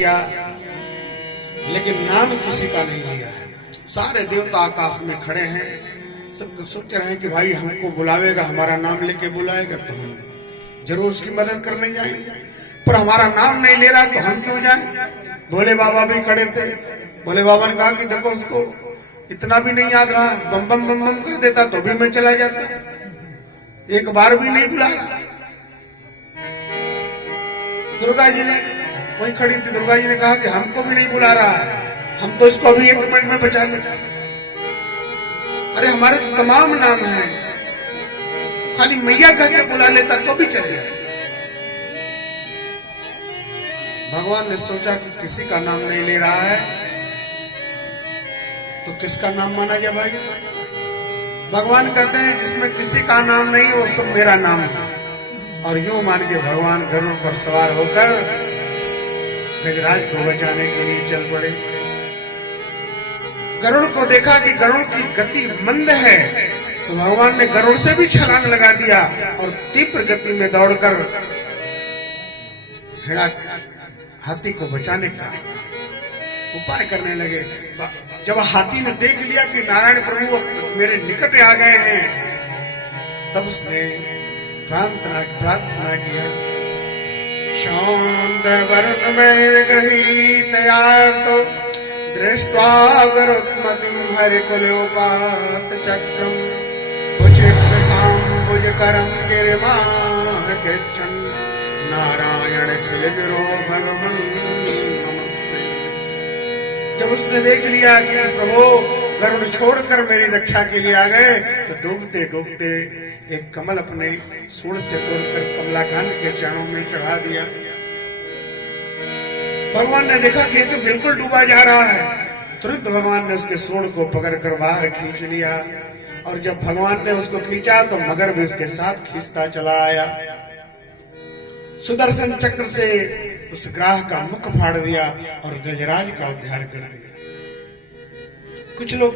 किया, लेकिन नाम किसी का नहीं लिया है। सारे देवता आकाश में खड़े हैं, सब सोच रहे हैं कि भाई हमको बुलावेगा, हमारा नाम लेके बुलाएगा तो हम जरूर उसकी मदद करने जाएंगे, पर हमारा नाम नहीं ले रहा तो हम क्यों जाएं? भोले बाबा भी खड़े थे। भोले बाबा ने कहा कि देखो उसको इतना भी नहीं याद रहा, बम बम बम बम कर देता तो भी मैं चला जाता, एक बार भी नहीं बुला रहा। दुर्गा जी ने वही खड़ी थी, दुर्गा जी ने कहा कि हमको भी नहीं बुला रहा है, हम तो इसको अभी 1 मिनट में बचा लेते। अरे हमारे तो तमाम नाम हैं, खाली मैया कह के बुला लेता तो भी चलेगा। भगवान ने सोचा कि किसी का नाम नहीं ले रहा है तो किसका नाम माना जाए भाई? भगवान कहते हैं जिसमें किसी का नाम नहीं वो सब मेरा नाम है। और यूं मान के भगवान गरुड़ पर सवार होकर गजराज को बचाने के लिए चल पड़े। गरुड़ को देखा कि गरुड़ की गति मंद है, तो भगवान ने गरुड़ से भी छलांग लगा दिया और तीव्र गति में दौड़कर हेड़ा हाथी को बचाने का उपाय करने लगे। जब हाथी ने देख लिया कि नारायण प्रभु मेरे निकट आ गए हैं, तब उसने प्रार्थना किया, शांत वरुण में गृहीत यार्तो दृष्ट्वा गरुत्मतिं हरिकुलोपात चक्रम उचित सांबुजकरं गिरिमाह गच्छन् नारायण खिल गिरो भगवन् नमस्ते। जब उसने देख लिया कि प्रभु गरुड़ छोड़कर मेरी रक्षा के लिए आ गए, तो डूबते डूबते एक कमल अपने सूंड से तोड़कर कमलाकांत के चरणों में चढ़ा दिया। भगवान ने देखा कि ये तो बिल्कुल डूबा जा रहा है, तुरंत भगवान ने उसके सूंड को पकड़कर बाहर खींच लिया। और जब भगवान ने उसको खींचा तो मगर भी उसके साथ खींचता चला आया। सुदर्शन चक्र से उस ग्राह का मुख फाड़ दिया और गजराज का उद्धार कर दिया। कुछ लोग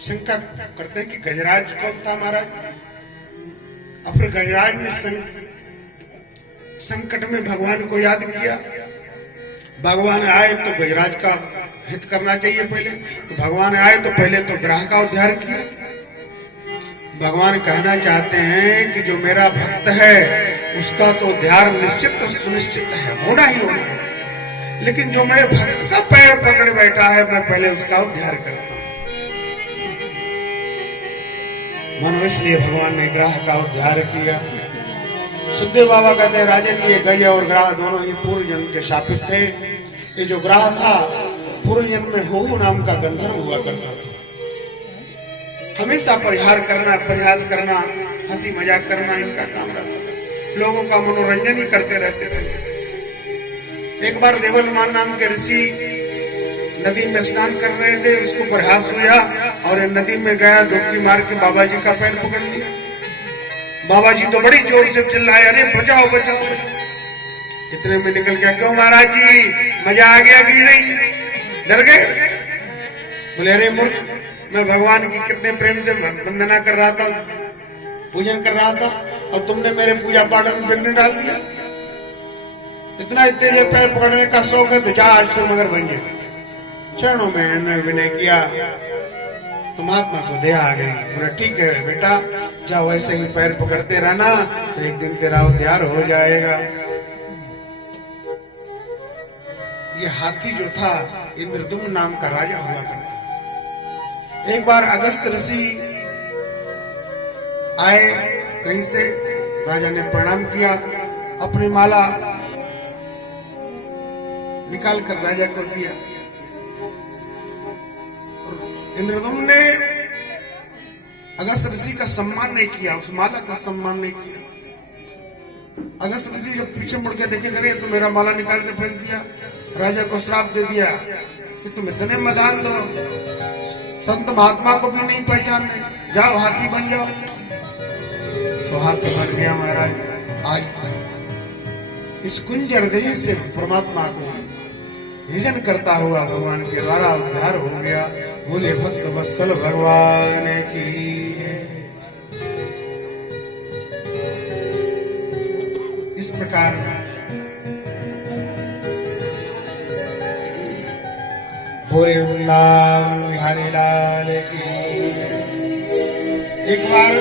शंका करते हैं कि गजराज कौन था महाराज? और फिर गजराज ने संकट में भगवान को याद किया। भगवान आए तो गजराज का हित करना चाहिए पहले, तो भगवान आए तो पहले तो ग्राह का उद्धार किया। भगवान कहना चाहते हैं कि जो मेरा भक्त है उसका तो उद्धार निश्चित और सुनिश्चित है, होना ही होना है, लेकिन जो मेरे भक्त का पैर पकड़ बैठा है मैं पहले उसका उद्धार करता हूं। मानो इसलिए भगवान ने ग्राह का उद्धार किया। सुखदेव बाबा कहते हैं राजन ये गज और ग्राह दोनों ही पूर्व जन्म के शापित थे। ये जो ग्राह था पूर्व जन्म में होहू नाम का गंधर्व हुआ करता था। हमेशा प्रयास करना, हंसी मजाक करना इनका काम रहता है, लोगों का मनोरंजन ही करते रहते थे। एक बार देवलमान नाम के ऋषि नदी में स्नान कर रहे थे, उसको प्रयास हुआ और नदी में गया, डुबकी मार के बाबा जी का पैर पकड़ लिया। बाबा जी तो बड़ी जोर से चिल्लाए, अरे बचाओ बचाओ। इतने में निकल गया, क्यों महाराज जी मजा आ गया कि नहीं, डर गए? बोले अरे मूर्ख, मैं भगवान की कितने प्रेम से वंदना कर रहा था, पूजन कर रहा था, और तुमने मेरे पूजा पाठ में विघ्न डाल दिया। इतना तेरे पैर पकड़ने का शौक है तो जा आज से मगर बन गया। चरणों में विनय किया तो महात्मा को दया आ गई। बोला ठीक है बेटा, जाओ ऐसे ही पैर पकड़ते रहना तो एक दिन तेरा उद्धार हो जाएगा। ये हाथी जो था इंद्रदुम्न नाम का राजा हुआ करता था। एक बार अगस्त ऋषि आए कहीं से, राजा ने प्रणाम किया, अपनी माला निकाल कर राजा को दिया। इंद्रदुम्न ने अगस्त ऋषि का सम्मान नहीं किया, उस माला का सम्मान नहीं किया। अगस्त ऋषि जब पीछे मुड़ के देखे, करे तो मेरा माला निकाल के फेंक दिया। राजा को श्राप दे दिया कि तुम इतने मदान दो, संत महात्मा को भी नहीं पहचानने, जाओ हाथी बन जाओ। सो हाथी बन गया महाराज। आज इस कुंजर देह से परमात्मा को भजन करता हुआ भगवान के द्वारा उद्धार हो गया। बोले भक्त वत्सल भगवान की। इस प्रकार बोले वृंदावन बिहारी लाल की। एक बार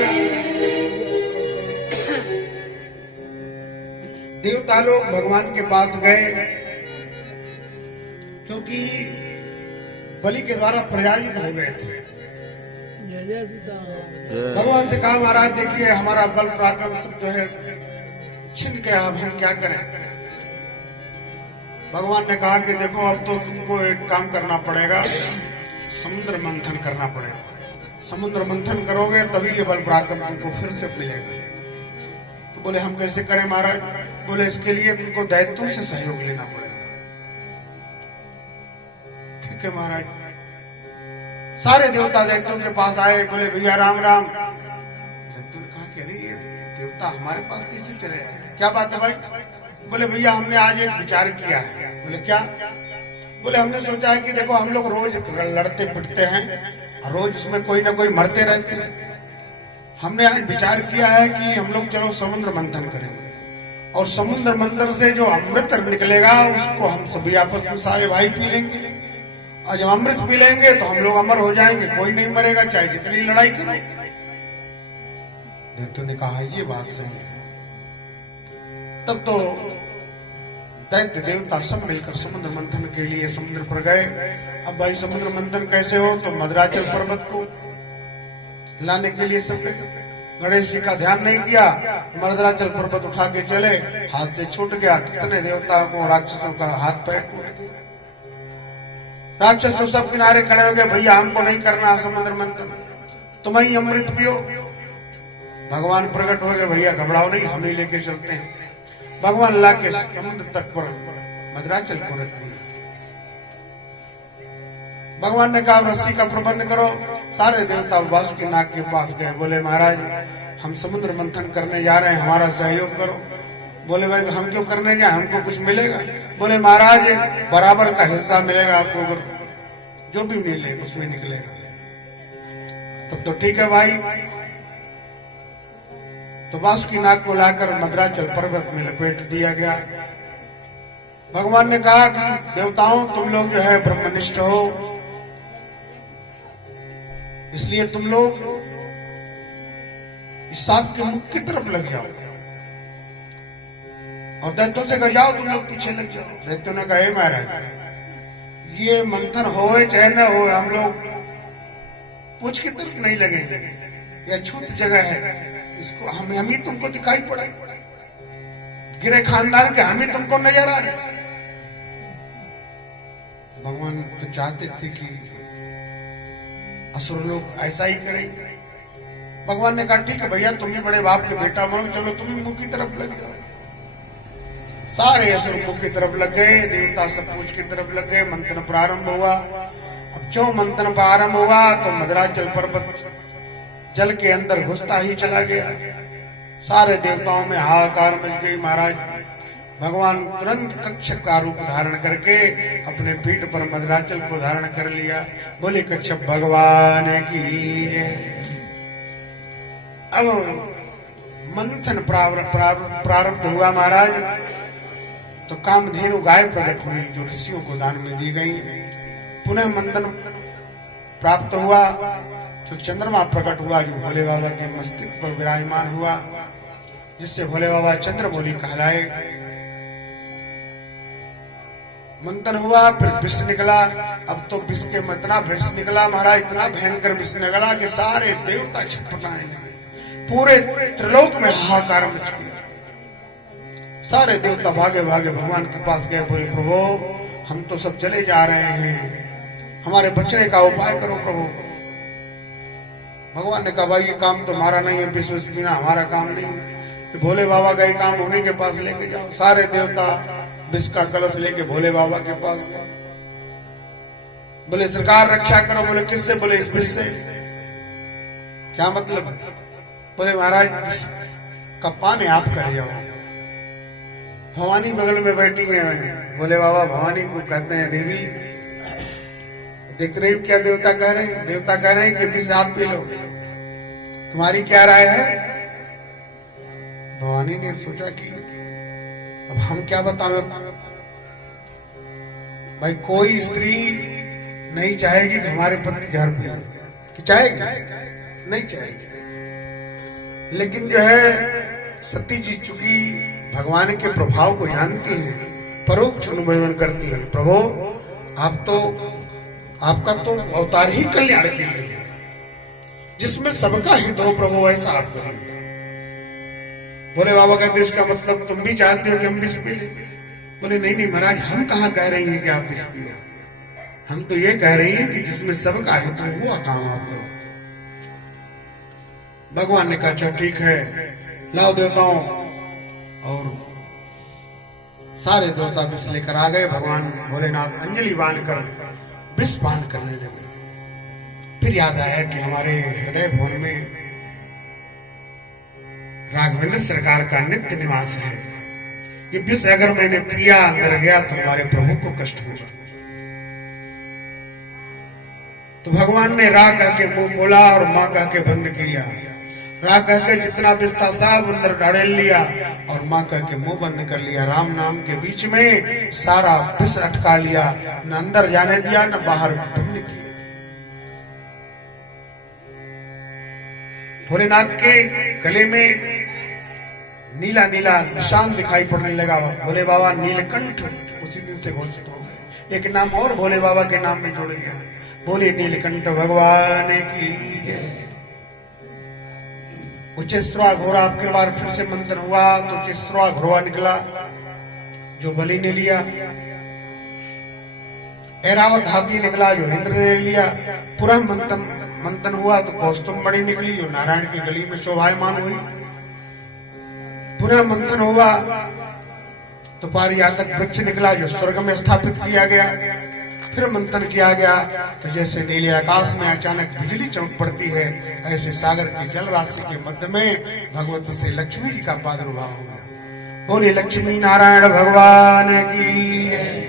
देवता लोग भगवान के पास गए, क्योंकि बलि के द्वारा पराजित हो गए थे। भगवान से कहा, महाराज देखिए हमारा बल पराक्रम सब जो है छिन गया, अब हम क्या करें। भगवान ने कहा कि देखो अब तो तुमको एक काम करना पड़ेगा, समुद्र मंथन करना पड़ेगा। समुद्र मंथन करोगे तभी ये बल पराक्रम तुमको फिर से मिलेगा। तो बोले हम कैसे करें महाराज। बोले इसके लिए तुमको दैत्यों से सहयोग लेना पड़ेगा। ठीक है महाराज। सारे देवता दैत्यों के पास आए, बोले भैया राम राम। दैत्यों ने कहा कि अरे ये देवता हमारे पास कैसे चले आए, क्या बात है भाई। बोले भैया हमने आज एक विचार किया है। बोले क्या। बोले हमने सोचा है कि देखो हम लोग रोज लड़ते पिटते हैं, रोज उसमें कोई ना कोई मरते रहते हैं। हमने आज विचार किया है कि हम लोग चलो समुद्र मंथन करेंगे, और समुद्र मंथन से जो अमृत निकलेगा उसको हम सभी आपस में सारे भाई पी लेंगे, और जब अमृत पी लेंगे तो हम लोग अमर हो जाएंगे, कोई नहीं मरेगा चाहे जितनी लड़ाई करो। दैत्यों ने कहा ये बात सही है। तब तो दैत्य देवता सब मिलकर समुद्र मंथन के लिए समुद्र पर गए। अब भाई समुद्र मंथन कैसे हो, तो मदराचल पर्वत को लाने के लिए सब गए। गणेश जी का ध्यान नहीं किया, मदराचल पर्वत उठा के चले, हाथ से छूट गया। कितने देवताओं को राक्षसों का हाथ पैर टूट गया। राक्षस तो सब किनारे खड़े हो गए, भैया हमको नहीं करना समुद्र मंथन, तुम ही अमृत पियो। भगवान प्रकट हो गए, भैया घबराओ नहीं हम ही लेके चलते हैं। भगवान ला के समुद्र तट पर मदराचल को रख दिया। भगवान ने कहा रस्सी का प्रबंध करो। सारे देवता वासुकी नाग के पास गए, बोले महाराज हम समुद्र मंथन करने जा रहे हैं, हमारा सहयोग करो। बोले भाई तो हम क्यों करने जाए, हमको कुछ मिलेगा। बोले महाराज बराबर का हिस्सा मिलेगा आपको, अगर जो भी मिले उसमें निकलेगा। तब तो ठीक है भाई। तो वासुकी नाग को लाकर मदराचल पर्वत में लपेट दिया गया। भगवान ने कहा कि देवताओं तुम लोग जो है ब्रह्मनिष्ठ हो, इसलिए तुम लोग इस सांप के मुख की तरफ लग जाओ, और दैत्यों से कह जाओ तुम लोग पीछे लग जाओ। दैत्यों ने कहा महाराज ये मंथन हो चाहे न हो, हम लोग पूछ की तरफ नहीं लगेंगे, यह छूत जगह है, इसको हम ही तुमको दिखाई पड़े, गिरे खानदान के हम ही तुमको नजर आ रहे। भगवान तो चाहते थे कि असुर लोग ऐसा ही करेंगे। भगवान ने कहा ठीक है भैया तुम ही बड़े बाप के बेटा बनो, चलो तुम ही मुंह की तरफ लग जाओ। सारे असुर मुंह की तरफ लग गए, देवता सब पूछ की तरफ लग गए। मंथन प्रारंभ हुआ। अब जो मंथन प्रारंभ हुआ तो मदराचल पर्वत जल के अंदर घुसता ही चला गया। सारे देवताओं में हाहाकार मच गई। महाराज भगवान तुरंत कच्छप का रूप धारण करके अपने पीठ पर मदराचल को धारण कर लिया। बोले कच्छप भगवान की जय। अब मंथन प्रारब्ध हुआ महाराज। तो कामधेनु गाय प्रकट हुई जो ऋषियों को दान में दी गई। पुनः मंथन प्राप्त हुआ तो चंद्रमा प्रकट हुआ जो भोले बाबा के मस्तिष्क पर विराजमान हुआ, जिससे भोले बाबा चंद्रमौली कहलाए। मंथन हुआ, फिर विष निकला। अब तो विष के इतना विष निकला महाराज, इतना भयंकर विष निकला कि सारे देवता छटपटाने लगे। पूरे त्रिलोक में हाहाकार मच गया। सारे देवता भागे भागे भगवान के पास गए, बोले प्रभु हम तो सब चले जा रहे हैं, हमारे बचने का उपाय करो प्रभु। भगवान ने कहा भाई ये काम तो हमारा नहीं है, विष विष पीना हमारा काम नहीं है, कि भोले बाबा का ही काम होने के पास लेके जाओ। सारे देवता विष का कलश लेके भोले बाबा के पास गए। बोले सरकार रक्षा करो। बोले किससे? बोले इस विष से। क्या मतलब है? बोले महाराज का पानी आप कर जाओ। भवानी बगल में बैठी है। बोले बाबा भवानी को कहते हैं देवी। देख रहे हो क्या देवता कह रहे हैं? देवता कह रहे हैं कि विष आप पी लो, तुम्हारी क्या राय है? भवानी ने सोचा कि अब हम क्या बताएं भाई, कोई स्त्री नहीं चाहेगी कि हमारे पति जहर पी लें, कि चाहेगी? नहीं चाहेगी। लेकिन जो है सती जी चूंकि भगवान के प्रभाव को जानती है, परोक्ष अनुभव करती है। प्रभु आपका तो अवतार ही कल्याण के लिए है, जिसमें सबका हित हो प्रभु, ऐसा आप करेंगे। बोले बाबा कहते इसका मतलब तुम भी चाहते हो कि हम विष पी ले? बोले नहीं नहीं महाराज, हम कहाँ कह रही हैं कि आप विष पी लो, हम तो ये कह रही हैं कि जिसमें सबका हित हो वो काम आप करो। भगवान ने कहा अच्छा ठीक है, लाओ देवताओं। और सारे देवता विष लेकर आ गए। भगवान भोलेनाथ अंजलि बांध कर विष पान करने लगे। फिर याद आया कि हमारे हृदय भवन में राघवेंद्र सरकार का नित्य निवास है, ये विष अगर मैंने पिया अंदर गया तो हमारे प्रभु को कष्ट होगा। तो भगवान ने रा कह के मुंह खोला और मां कह के बंद किया। रा कह के जितना विष था सब अंदर डाल लिया और मां कह के मुंह बंद कर लिया। राम नाम के बीच में सारा विष अटका लिया, न अंदर जाने दिया न बाहर ढूंढने किया। भोलेनाथ के गले में नीला नीला निशान दिखाई पड़ने लगा। भोले बाबा नीलकंठ उसी दिन से घोषित हो गए। एक नाम और भोले बाबा के नाम में जुड़ गया, बोले नीलकंठ भगवान की जय। उच्चस्वा घोरा आपके बार फिर से मंथन हुआ तो उच्चस्वा घोरा निकला जो बलि ने लिया। ऐरावत हाथी निकला जो इंद्र ने लिया। पुरः मंथन हुआ तो कौस्तुभमणि निकली जो नारायण की गली में शोभायमान हुई। पुनः मंथन हुआ तो पारिजातक वृक्ष निकला जो स्वर्ग में स्थापित किया गया। फिर मंथन किया गया तो जैसे नीले आकाश में अचानक बिजली चमक पड़ती है, ऐसे सागर की जल राशि के मध्य में भगवती श्री लक्ष्मी जी का प्रादुर्भाव हो गया। बोले लक्ष्मी नारायण भगवान की जय।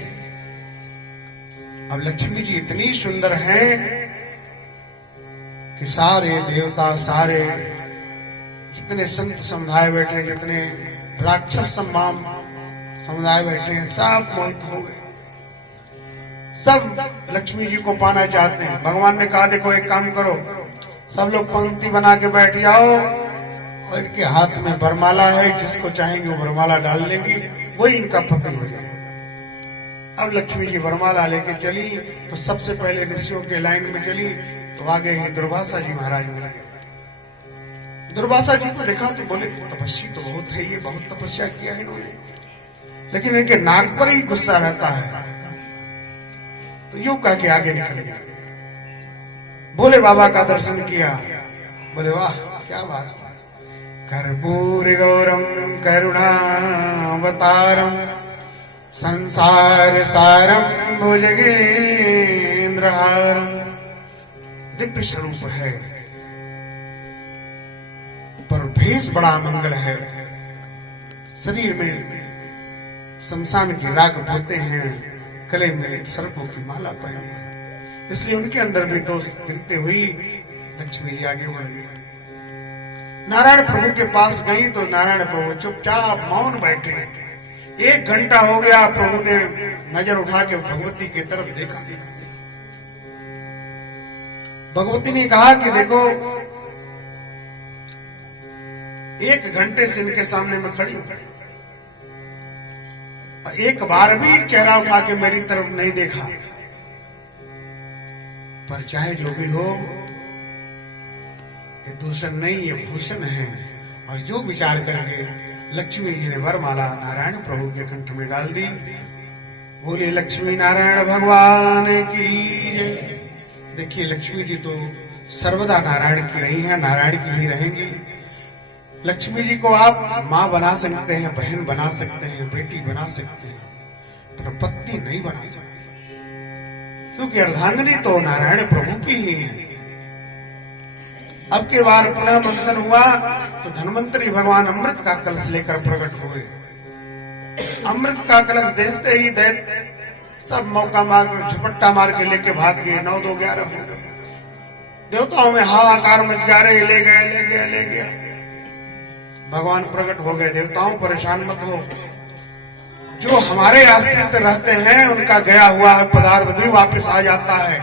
अब लक्ष्मी जी इतनी सुंदर हैं कि सारे देवता, सारे जितने संत समुदाय बैठे, जितने राक्षस समुदाय बैठे हैं, सब मोहित हो गए। सब लक्ष्मी जी को पाना चाहते हैं। भगवान ने कहा देखो एक काम करो, सब लोग पंक्ति बना के बैठ जाओ और इनके हाथ में वरमाला है, जिसको चाहेंगे वो वरमाला डाल लेंगी, वही इनका पति हो जाए। अब लक्ष्मी जी वरमाला लेके चली तो सबसे पहले ऋषियों के लाइन में चली तो आगे ही दुर्वासा जी महाराज मिल गए। दुर्वासा जी को देखा तो बोले तपस्वी तो बहुत है, ये बहुत तपस्या किया है इन्होंने, लेकिन इनके नाक पर ही गुस्सा रहता है। तो यूं कह के आगे निकल गया। भोले बाबा का दर्शन किया। बोले वाह क्या बात है। कर्पूर गौरम करुणावतारम संसार सारम भुजगेंद्रहारम। दिव्य स्वरूप है पर भेष बड़ा मंगल है। शरीर में शमशान की राख बोते हैं, गले में सर्पों की माला पहनी है, इसलिए उनके अंदर भी दोष गिनते हुई लक्ष्मी जी आगे बढ़ गई। नारायण प्रभु के पास गई तो नारायण प्रभु चुपचाप मौन बैठे। 1 घंटा हो गया, प्रभु ने नजर उठा के भगवती की तरफ देखा। भगवती ने कहा कि देखो 1 घंटे से इनके सामने मैं खड़ी हूं, एक बार भी चेहरा उठा के मेरी तरफ नहीं देखा। पर चाहे जो भी हो, ये दूषण नहीं, ये भूषण है। और जो विचार करके लक्ष्मी जी ने वरमाला नारायण प्रभु के कंठ में डाल दी। बोले लक्ष्मी नारायण भगवान की जय। देखिए लक्ष्मी जी तो सर्वदा नारायण की रही हैं, नारायण की ही रहेंगी। लक्ष्मी जी को आप माँ बना सकते हैं, बहन बना सकते हैं, बेटी बना सकते हैं, पर पत्नी नहीं बना सकते, क्योंकि अर्धांगिनी तो नारायण प्रभु की ही है। अब के बार पुनः मंथन हुआ तो धन्वंतरी भगवान अमृत का कलश लेकर प्रकट हुए। अमृत का कलश देखते ही दैत्य सब मौका मार झपट्टा मार के लेके भाग गए। 9 2 11 हो गए। देवताओं में हाहाकार मच गया, रे ले गए ले गए ले गया। भगवान प्रकट हो गए। देवताओं परेशान मत हो, जो हमारे आश्रित रहते हैं उनका गया हुआ पदार्थ भी वापस आ जाता है,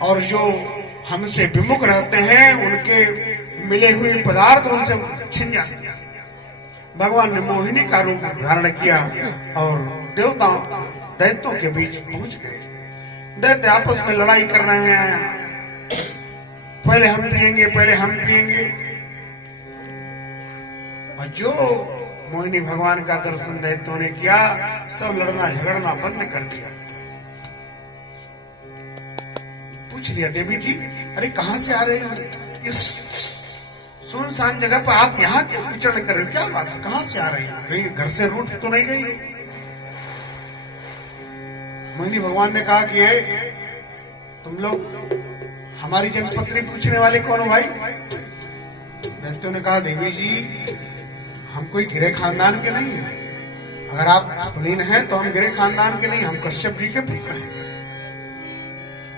और जो हमसे विमुख रहते हैं उनके मिले हुए पदार्थ उनसे छिन जाते हैं। भगवान ने मोहिनी का रूप धारण किया और देवताओं दैत्यों के बीच पहुंच गए। दैत्य आपस में लड़ाई कर रहे हैं, पहले हम पिएंगे, पहले हम पिएंगे। और जो मोहिनी भगवान का दर्शन दैत्यों ने किया, सब लड़ना झगड़ना बंद कर दिया। पूछ लिया, देवी जी अरे कहां से आ रहे हो? इस सुनसान जगह पर आप यहाँ क्यों विचरण कर रहे हो? क्या बात है, कहां से आ रही हो? कहीं घर से रूठ तो नहीं गई? मोहिनी भगवान ने कहा कि तुम लोग हमारी जन्मपत्री पूछने वाले कौन हो भाई? दैत्यों ने कहा, देवी जी हम कोई गिरे खानदान के नहीं है। अगर आप कुलीन हैं तो हम गिरे खानदान के नहीं, हम कश्यप जी के पुत्र हैं।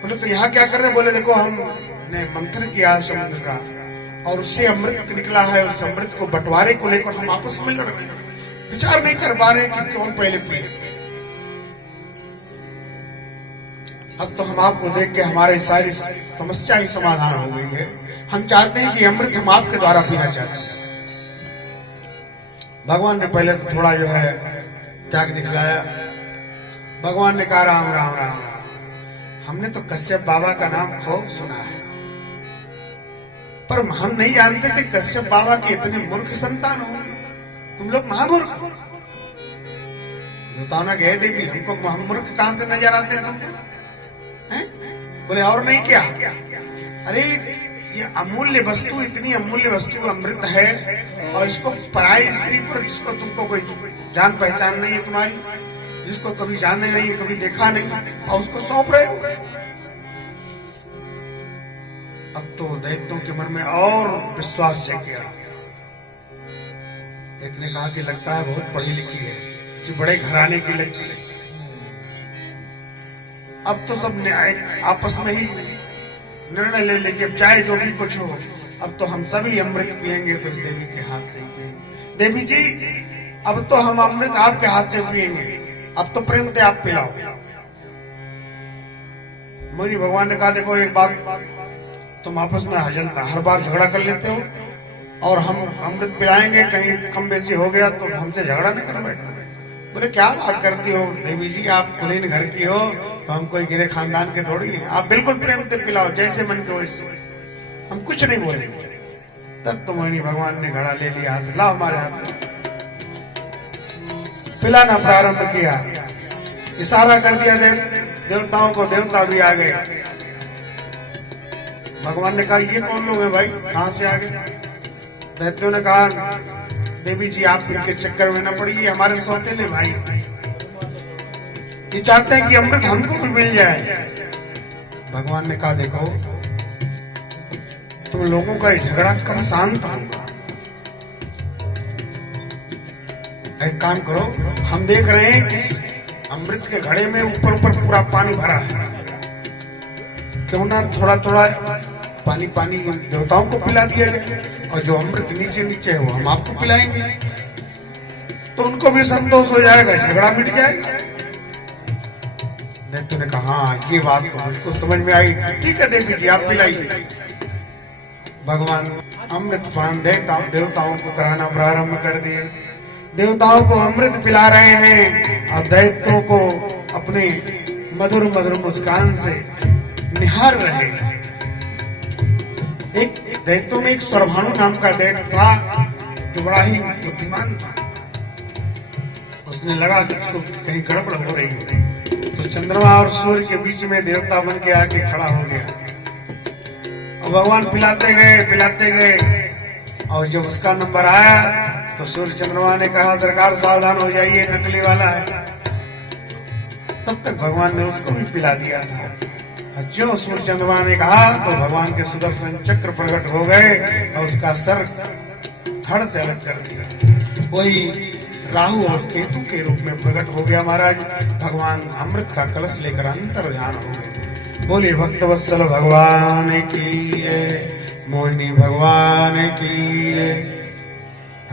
बोले तो यहाँ क्या कर रहे? बोले देखो हमने मंथन किया है समुद्र का और उससे अमृत निकला है, उस अमृत को बंटवारे को लेकर हम आपस में लड़ रहे हैं, विचार नहीं कर पा रहे कि कौन पहले पिए। अब तो हम आपको देख के हमारी सारी समस्या ही समाधान हो गई है। हम चाहते हैं कि अमृत हम आपके द्वारा पीना चाहते हैं। भगवान ने पहले तो थोड़ा जो है त्याग दिखलाया। भगवान ने कहा, राम राम राम राम, हमने तो कश्यप बाबा का नाम खूब सुना है, पर हम नहीं जानते थे कश्यप बाबा के इतने मूर्ख संतान होंगे। तुम लोग महामूर्ख। देवताओं ने कहे, देवी हमको हम मूर्ख कहां से नजर आते तुमको? बोले और नहीं क्या? अरे ये अमूल्य वस्तु, इतनी अमूल्य वस्तु अमृत है, और इसको पराई स्त्री पर, जिसको तुमको कोई जान पहचान नहीं है तुम्हारी, जिसको कभी जाने नहीं है, कभी देखा नहीं, और उसको सौंप रहे हो। अब तो दैत्यों के मन में और विश्वास जग गया। एक ने कहा कि लगता है बहुत पढ़ी लिखी है, किसी बड़े घराने की लगती है। अब तो सब आपस में ही निर्णय ले लेके चाहे जो भी कुछ हो, अब तो हम सभी अमृत पिएंगे तो इस देवी के हाथ से पिएंगे। देवी जी अब तो हम अमृत आपके हाथ से पिएंगे, अब तो प्रेम से आप पिलाओ। मोहिनी भगवान ने कहा, देखो एक बात, तुम आपस में हर बार झगड़ा कर लेते हो, और हम अमृत पिलाएंगे, कहीं कम बेसी हो गया तो हमसे झगड़ा नहीं कर बैठना। बोले क्या बात करती हो देवी जी, आप कुलीन घर की हो तो हम कोई गिरे खानदान के थोड़ी हैं, आप बिल्कुल प्रेम से पिलाओ, जैसे मन के वैसे, हम कुछ नहीं बोलेंगे। तब तो मोहिनी भगवान ने घड़ा ले लिया, हाथ लाओ हमारे हाथ में, पिलाना प्रारंभ किया। इशारा कर दिया देवताओं को, देवता भी आ गए। भगवान ने कहा, ये कौन लोग हैं भाई, कहां से आ गए? दैत्यों ने कहा, देवी जी आप इनके चक्कर में न पड़िए, हमारे सौतेले भाई, ये चाहते हैं कि अमृत हमको भी मिल जाए। भगवान ने कहा, देखो तुम लोगों का ये झगड़ा कब शांत होगा? एक काम करो, हम देख रहे हैं कि अमृत के घड़े में ऊपर ऊपर पूरा पानी भरा है, क्यों ना थोड़ा थोड़ा पानी पानी देवताओं को पिला दिया जाए, और जो अमृत नीचे नीचे है वो हम आपको पिलाएंगे, तो उनको भी संतोष हो जाएगा, झगड़ा मिट जाएगा। दैत्यों ने कहा, हाँ ये बात तो मुझको समझ में आई, ठीक है देवी जी आप पिलाइए। भगवान अमृत पान देवताओं को कराना प्रारंभ कर दिए। देवताओं को अमृत पिला रहे हैं और दैत्यों को अपने मधुर मधुर मुस्कान से निहार रहे हैं। एक दैत्यों में एक सर्वभानु नाम का दैत्य था, जो बड़ा ही बुद्धिमान था। उसने लगा कि उसको कहीं गड़बड़ हो रही है, तो चंद्रमा और सूर्य के बीच में देवता बन के आके खड़ा हो गया, और भगवान पिलाते गए, और जब उसका नंबर आया तो सूर्य चंद्रमा ने कहा, सरकार सावधान हो जाइए, नकली वाला है। तब तक भगवान ने उसको भी पिला दिया था। जो सूर्य चंद्रमा ने कहा तो भगवान के सुदर्शन चक्र प्रकट हो गए और उसका सर धड़ से अलग कर दिया। वही राहु और केतु के रूप में प्रकट हो गया महाराज। भगवान अमृत का कलश लेकर अंतर ध्यान हो गए। बोले भक्तवत्सल भगवान की जय, मोहिनी भगवान की जय।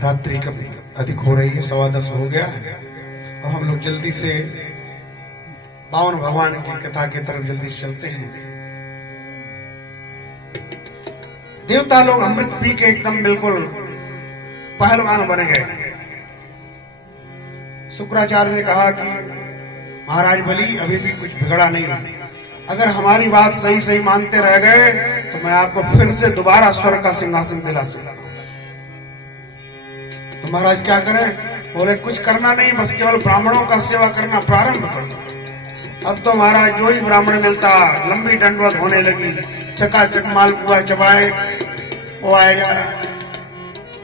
रात्रि का अधिक हो रही है, 10:15 हो गया है। अब हम लोग जल्दी से बावन भगवान की कथा की तरफ जल्दी से चलते हैं। देवता लोग अमृत पी के एकदम बिल्कुल पहलवान बन गए। शुक्राचार्य ने कहा कि महाराज बलि अभी भी कुछ बिगड़ा नहीं है, अगर हमारी बात सही सही मानते रह गए तो मैं आपको फिर से दोबारा स्वर्ग का सिंहासन दिला सकता हूं। तो महाराज क्या करें? बोले कुछ करना नहीं, बस केवल ब्राह्मणों का सेवा करना प्रारंभ कर दो। अब तो महाराज जो ही ब्राह्मण मिलता लंबी दंडवत होने लगी, चकाचक मालपुआ चबाए वो आया जा रहा है,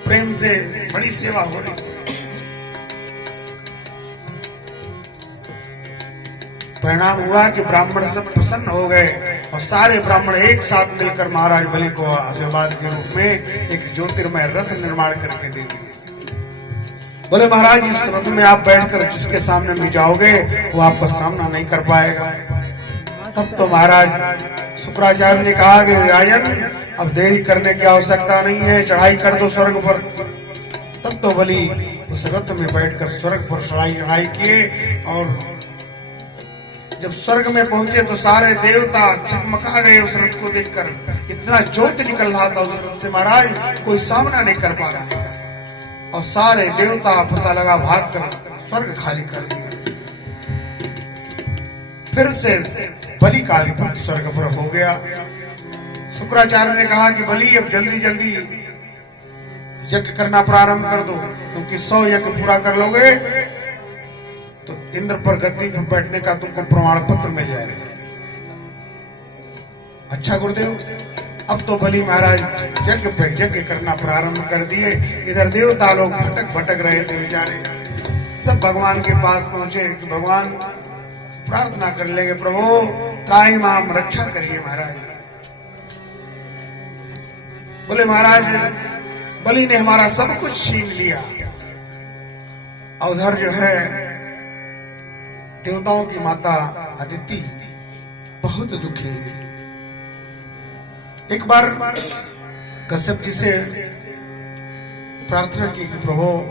प्रेम से बड़ी सेवा हो रही। परिणाम हुआ कि ब्राह्मण सब प्रसन्न हो गए और सारे ब्राह्मण एक साथ मिलकर महाराज बलि को आशीर्वाद के रूप में एक ज्योतिर्मय रथ निर्माण करके दे दिए। बोले महाराज इस रथ में आप बैठकर जिसके सामने भी जाओगे वो आपका सामना नहीं कर पाएगा। तब तो महाराज शुक्राचार्य ने कहा कि राजन अब देरी करने की आवश्यकता नहीं है, चढ़ाई कर दो स्वर्ग पर। तब तो बलि उस रथ में बैठकर स्वर्ग पर चढ़ाई किए और जब स्वर्ग में पहुंचे तो सारे देवता चकमका गए उस रथ को देखकर। इतना ज्योति निकल रहा था उस रथ से महाराज, कोई सामना नहीं कर पा रहा और सारे देवता पता लगा भागकर स्वर्ग खाली कर दिया। फिर से बलि का अधिपत्य स्वर्ग पर हो गया। शुक्राचार्य ने कहा कि बलि अब जल्दी जल्दी यज्ञ करना प्रारंभ कर दो, क्योंकि 100 यज्ञ पूरा कर लोगे तो इंद्र पर गद्दी पर बैठने का तुमको प्रमाण पत्र मिल जाएगा। अच्छा गुरुदेव। अब तो बलि महाराज यज्ञ पे यज्ञ करना प्रारंभ कर दिए। इधर देवता लोग भटक भटक रहे थे बेचारे, सब भगवान के पास पहुंचे कि भगवान प्रार्थना कर लेंगे, प्रभु त्राहि माम रक्षा करिए महाराज। बोले महाराज बलि ने हमारा सब कुछ छीन लिया। उधर जो है देवताओं की माता अदिति बहुत दुखी है। एक बार कश्यप जी से प्रार्थना की कि प्रभु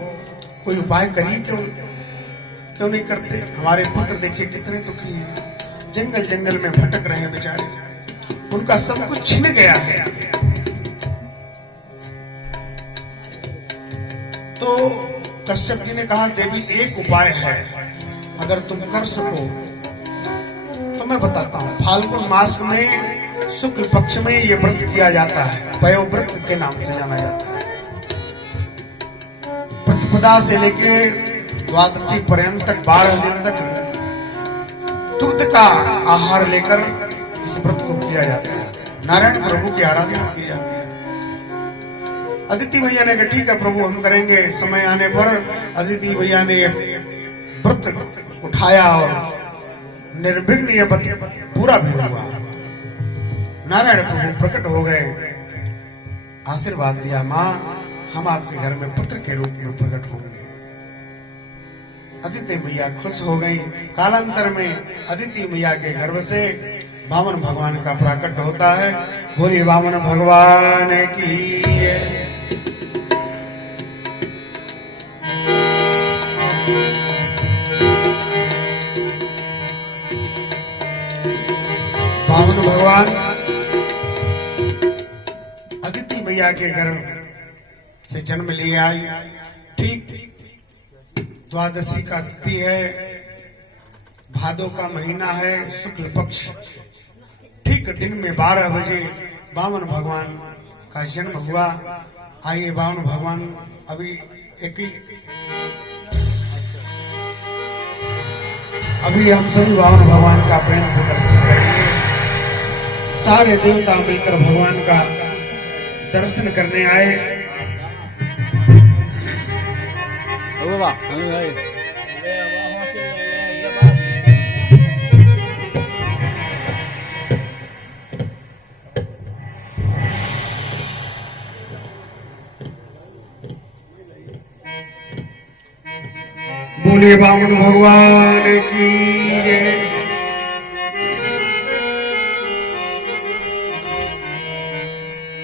कोई उपाय करिए, क्यों नहीं करते? हमारे पुत्र देखिए कितने दुखी हैं, जंगल जंगल में भटक रहे हैं बेचारे, उनका सब कुछ छिन गया है। तो कश्यप जी ने कहा देवी एक उपाय है, अगर तुम कर सको तो मैं बताता हूं। फाल्गुन मास में शुक्ल पक्ष में ये व्रत किया जाता है, पयो व्रत के नाम से जाना जाता है। प्रतिपदा से लेके द्वादशी पर्यंत तक 12 दिन तक दूध का आहार लेकर इस व्रत को किया जाता है। नारायण प्रभु की आराधना की जाती है। अदिति भैया ने कहा ठीक है प्रभु हम करेंगे। समय आने पर अदिति भैया ने व्रत उठाया और निर्विघ्न ये व्रत पूरा भी हुआ। नारायण प्रभु प्रकट हो गए, आशीर्वाद दिया, मां हम आपके घर में पुत्र के रूप में प्रकट होंगे। अदिति मैया खुश हो गई। कालांतर में अदिति मैया के गर्भ से वामन भगवान का प्राकट होता है। बोली वामन भगवान की जय। वामन भगवान अदिति मैया के गर्भ से जन्म लिया। ठीक द्वादशी का तिथि है, भादो का महीना है, शुक्ल पक्ष। ठीक दिन में 12 बजे वामन भगवान का जन्म हुआ। आइए वामन भगवान अभी हम सभी वामन भगवान का प्रेम से दर्शन करेंगे। सारे देवता मिलकर भगवान का दर्शन करने आए। बोले वामन भगवान की जय।